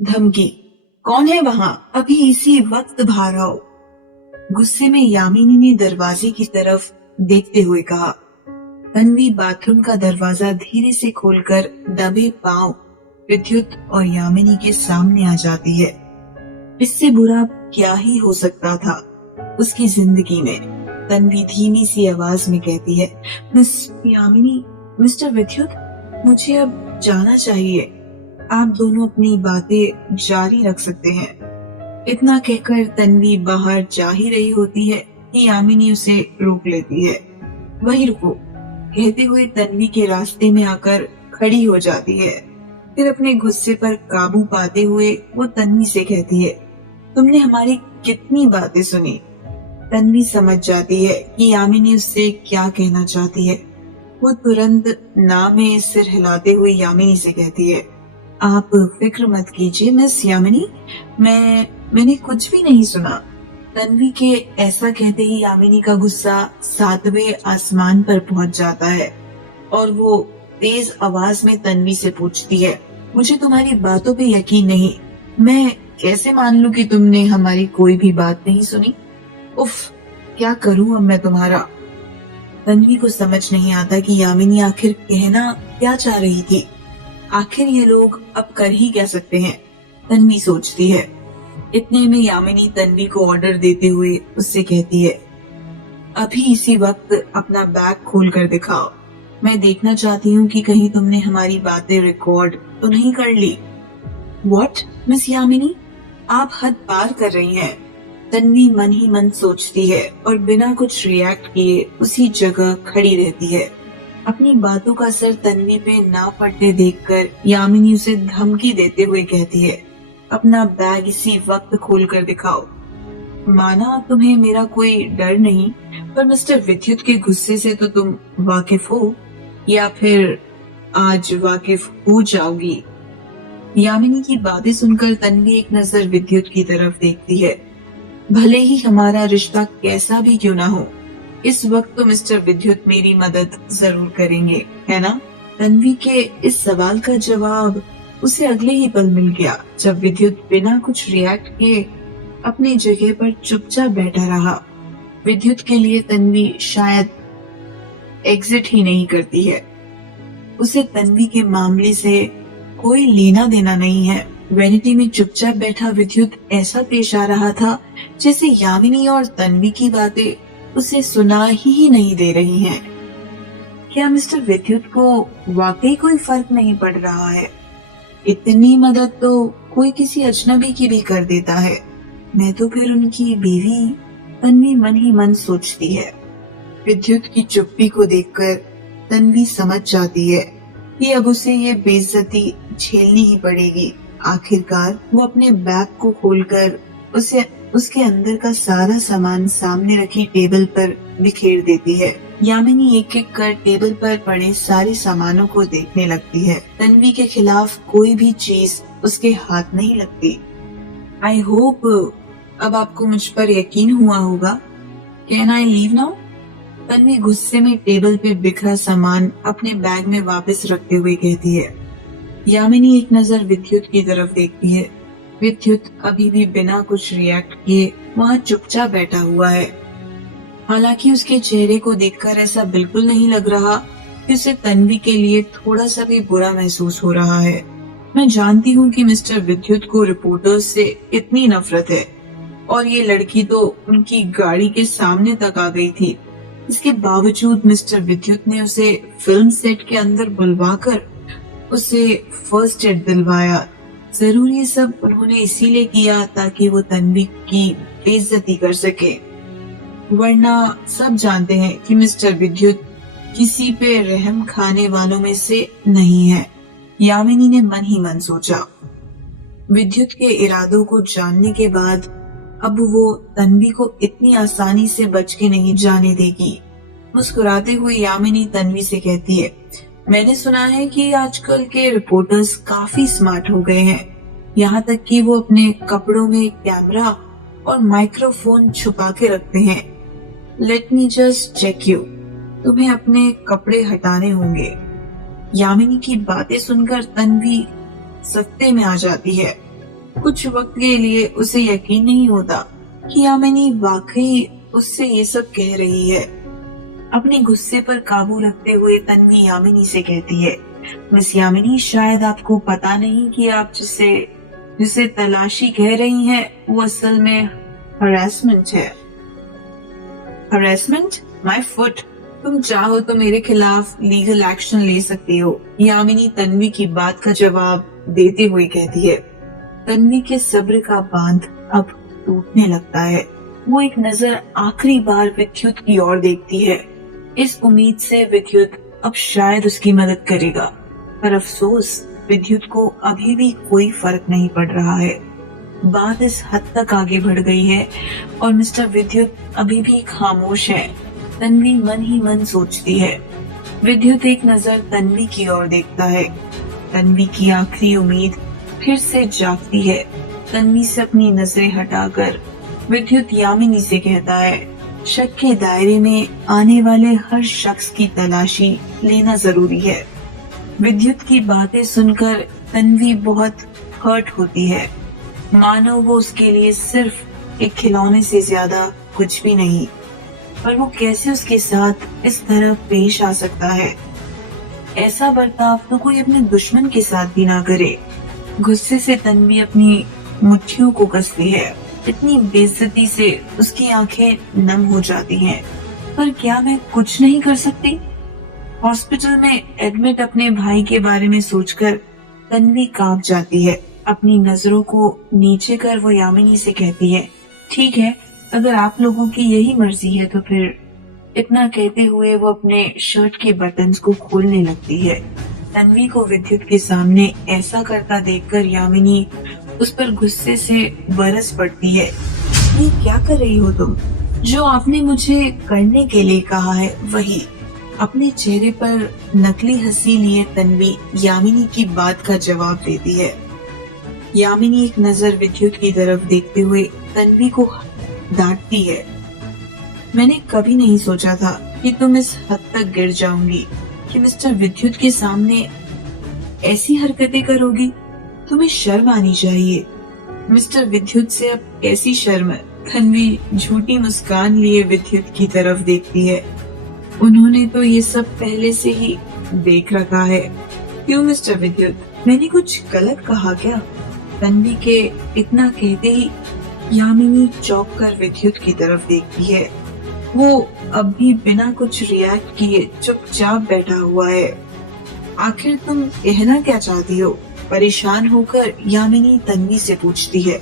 धमकी। कौन है वहां? अभी इसी वक्त बाहर आओ। गुस्से में यामिनी ने दरवाजे की तरफ देखते हुए कहा। तन्वी बाथरूम का दरवाजा धीरे से खोलकर दबे पांव विद्युत और यामिनी के सामने आ जाती है। इससे बुरा क्या ही हो सकता था उसकी जिंदगी में। तन्वी धीमी सी आवाज में कहती है, मिस यामिनी, मिस्टर विद्युत, मुझे अब जाना चाहिए। आप दोनों अपनी बातें जारी रख सकते हैं। इतना कहकर तन्वी बाहर जा ही रही होती है कि यामिनी उसे रोक लेती है। वही रुको कहते हुए तन्वी के रास्ते में आकर खड़ी हो जाती है। फिर अपने गुस्से पर काबू पाते हुए वो तन्वी से कहती है, तुमने हमारी कितनी बातें सुनी। तन्वी समझ जाती है कि यामिनी उससे क्या कहना चाहती है। वो तुरंत ना में सिर हिलाते हुए यामिनी से कहती है, आप फिक्र मत कीजिए मिस यामिनी, मैंने कुछ भी नहीं सुना। तन्वी के ऐसा कहते ही यामिनी का गुस्सा 7वें आसमान पर पहुंच जाता है और वो तेज आवाज में तन्वी से पूछती है, मुझे तुम्हारी बातों पे यकीन नहीं। मैं कैसे मान लूं कि तुमने हमारी कोई भी बात नहीं सुनी? उफ, क्या करूं अब मैं तुम्हारा। तन्वी को समझ नहीं आता कि यामिनी आखिर कहना क्या चाह रही थी। आखिर ये लोग अब कर ही क्या सकते हैं, तन्वी सोचती है। इतने में यामिनी तन्वी को ऑर्डर देते हुए उससे कहती है, अभी इसी वक्त अपना बैग खोल कर दिखाओ। मैं देखना चाहती हूँ कि कहीं तुमने हमारी बातें रिकॉर्ड तो नहीं कर ली। व्हाट मिस यामिनी, आप हद पार कर रही हैं। तन्वी मन ही मन सोचती है और बिना कुछ रिएक्ट किए उसी जगह खड़ी रहती है। अपनी बातों का असर तन्वी पे ना पड़ते देखकर यामिनी उसे धमकी देते हुए कहती है, अपना बैग इसी वक्त खोल कर दिखाओ। माना तुम्हें मेरा कोई डर नहीं, पर मिस्टर विद्युत के गुस्से से तो तुम वाकिफ हो, या फिर आज वाकिफ हो जाओगी। यामिनी की बातें सुनकर तन्वी एक नजर विद्युत की तरफ देखती है। भले ही हमारा रिश्ता कैसा भी क्यों ना हो, इस वक्त तो मिस्टर विद्युत मेरी मदद जरूर करेंगे, है ना? तन्वी के इस सवाल का जवाब उसे अगले ही पल मिल गया, जब विद्युत बिना कुछ रिएक्ट किए अपनी जगह पर चुपचाप बैठा रहा। विद्युत के लिए तन्वी शायद एग्जिट ही नहीं करती है। उसे तन्वी के मामले से कोई लेना देना नहीं है। वैनिटी में चुपचाप बैठा विद्युत ऐसा पेश आ रहा था जैसे यामिनी और तन्वी की बातें उसे सुना ही नहीं दे रही हैं। क्या मिस्टर विद्युत को वाकई कोई फर्क नहीं पड़ रहा है? इतनी मदद तो कोई किसी अजनबी की भी कर देता है। मैं तो फिर उनकी बीवी, तन्वी मन ही मन सोचती है। विद्युत की चुप्पी को देखकर तन्वी समझ जाती है कि अब उसे ये बेइज्जती झेलनी ही पड़ेगी। आखिरकार वो अपने बैग को खोलकर उसे उसके अंदर का सारा सामान सामने रखी टेबल पर बिखेर देती है। यामिनी एक एक कर टेबल पर पड़े सारे सामानों को देखने लगती है। तन्वी के खिलाफ कोई भी चीज उसके हाथ नहीं लगती। आई होप अब आपको मुझ पर यकीन हुआ होगा। Can I leave now? Tanvi गुस्से में टेबल पे बिखरा सामान अपने बैग में वापस रखते हुए कहती है। यामिनी एक नजर विद्युत की तरफ देखती है। विद्युत अभी भी बिना कुछ रिएक्ट किए वहाँ चुपचाप बैठा हुआ है। हालांकि उसके चेहरे को देखकर ऐसा बिल्कुल नहीं लग रहा कि उसे तन्वी के लिए थोड़ा सा भी बुरा महसूस हो रहा है। मैं जानती हूँ कि मिस्टर विद्युत को रिपोर्टर्स से इतनी नफरत है और ये लड़की तो उनकी गाड़ी के सामने तक आ गई थी। इसके बावजूद मिस्टर विद्युत ने उसे फिल्म सेट के अंदर बुलवाकर उसे फर्स्ट एड दिलवाया। जरूर ये सब उन्होंने इसीलिए किया ताकि वो तन्वी की बेइज्जती कर सके, वरना सब जानते हैं कि मिस्टर विद्युत किसी पे रहम खाने वालों में से नहीं है। यामिनी ने मन ही मन सोचा। विद्युत के इरादों को जानने के बाद अब वो तन्वी को इतनी आसानी से बच के नहीं जाने देगी। मुस्कुराते हुए यामिनी तन्वी से कहती है, मैंने सुना है कि आजकल के रिपोर्टर्स काफी स्मार्ट हो गए हैं, यहाँ तक कि वो अपने कपड़ों में कैमरा और माइक्रोफोन छुपा के रखते हैं। Let me just check you. तुम्हें अपने कपड़े हटाने होंगे। यामिनी की बातें सुनकर तन्वी सख्ते में आ जाती है। कुछ वक्त के लिए उसे यकीन नहीं होता कि यामिनी वाकई उससे ये सब कह रही है। अपने गुस्से पर काबू रखते हुए तन्वी यामिनी से कहती है, मिस यामिनी, शायद आपको पता नहीं कि आप जिसे जिसे तलाशी कह रही हैं वो असल में हरासमेंट है। हरासमेंट? My foot. तुम चाहो तो मेरे खिलाफ लीगल एक्शन ले सकती हो, यामिनी तन्वी की बात का जवाब देते हुए कहती है। तन्वी के सब्र का बांध अब टूटने लगता है। वो एक नजर आखिरी बार विद्युत की ओर देखती है, इस उम्मीद से विद्युत अब शायद उसकी मदद करेगा। पर अफसोस, विद्युत को अभी भी कोई फर्क नहीं पड़ रहा है। बात इस हद तक आगे बढ़ गई है और मिस्टर विद्युत अभी भी खामोश है। तन्वी मन ही मन सोचती है। विद्युत एक नजर तन्वी की ओर देखता है। तन्वी की आखिरी उम्मीद फिर से जागती है। तन्वी से अपनी नजरें हटाकर विद्युत यामिनी से कहता है, शक के दायरे में आने वाले हर शख्स की तलाशी लेना जरूरी है। विद्युत की बातें सुनकर तन्वी बहुत हर्ट होती है, मानो वो उसके लिए सिर्फ एक खिलौने से ज्यादा कुछ भी नहीं। पर वो कैसे उसके साथ इस तरह पेश आ सकता है? ऐसा बर्ताव तो कोई अपने दुश्मन के साथ भी ना करे। गुस्से से तन्वी अपनी मुट्ठियों को कसती है। इतनी बेइज्जती से उसकी आंखें नम हो जाती हैं। पर क्या मैं कुछ नहीं कर सकती? हॉस्पिटल में एडमिट अपने भाई के बारे में सोचकर तन्वी कांप जाती है। अपनी नजरों को नीचे कर वो यामिनी से कहती है, ठीक है, अगर आप लोगों की यही मर्जी है तो फिर। इतना कहते हुए वो अपने शर्ट के बटन्स को खोलने लगती है। तन्वी को विद्युत के सामने ऐसा करता देखकर यामिनी उस पर गुस्से से बरस पड़ती है। ये क्या कर रही हो तुम? जो आपने मुझे करने के लिए कहा है वही। अपने चेहरे पर नकली हंसी लिए तन्वी यामिनी की बात का जवाब देती है। यामिनी एक नजर विद्युत की तरफ देखते हुए तन्वी को डांटती है, मैंने कभी नहीं सोचा था कि तुम इस हद तक गिर जाओगी, कि मिस्टर विद्युत के सामने ऐसी हरकतें करोगी। तुम्हें शर्म आनी चाहिए। मिस्टर विद्युत से अब कैसी शर्म? तन्वी झूठी मुस्कान लिए विद्युत की तरफ देखती है। उन्होंने तो ये सब पहले से ही देख रखा है। क्यों मिस्टर विद्युत, मैंने कुछ गलत कहा क्या? तन्वी के इतना कहते ही यामिनी चौंक कर विद्युत की तरफ देखती है। वो अब भी बिना कुछ रिएक्ट किए चुपचाप बैठा हुआ है। आखिर तुम कहना क्या चाहती हो? परेशान होकर यामिनी तन्वी से पूछती है।